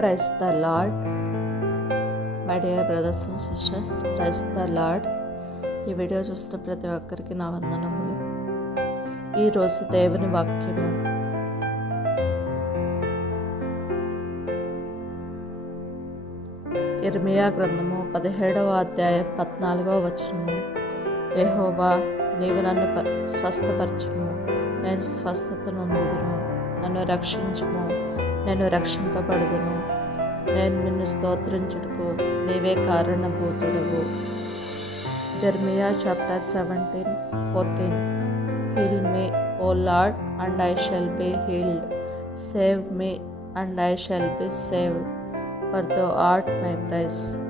Praise the lord my dear brothers and sisters praise the lord ఈ video చూస్తున్న ప్రతి ఒక్కరికి నా వందనములు. ఈరోజు దేవుని వాక్యము. ఇర్మియా గ్రంథము పదిహేడవ అధ్యాయం పద్నాలుగవ వచనము. ఏహోవా నీవు నన్ను స్వస్థపరచము స్వస్థపరచుము. నేను స్వస్థత నొందుదును. నన్ను రక్షించుము. నేను రక్షింపబడుదును. నేను నిన్ను స్తోత్రించుటకు నీవే కారణభూతుడవు. Jeremiah chapter seventeen fourteen. Heal me O lord and I shall be healed. Save me and I shall be saved. For thou art my praise.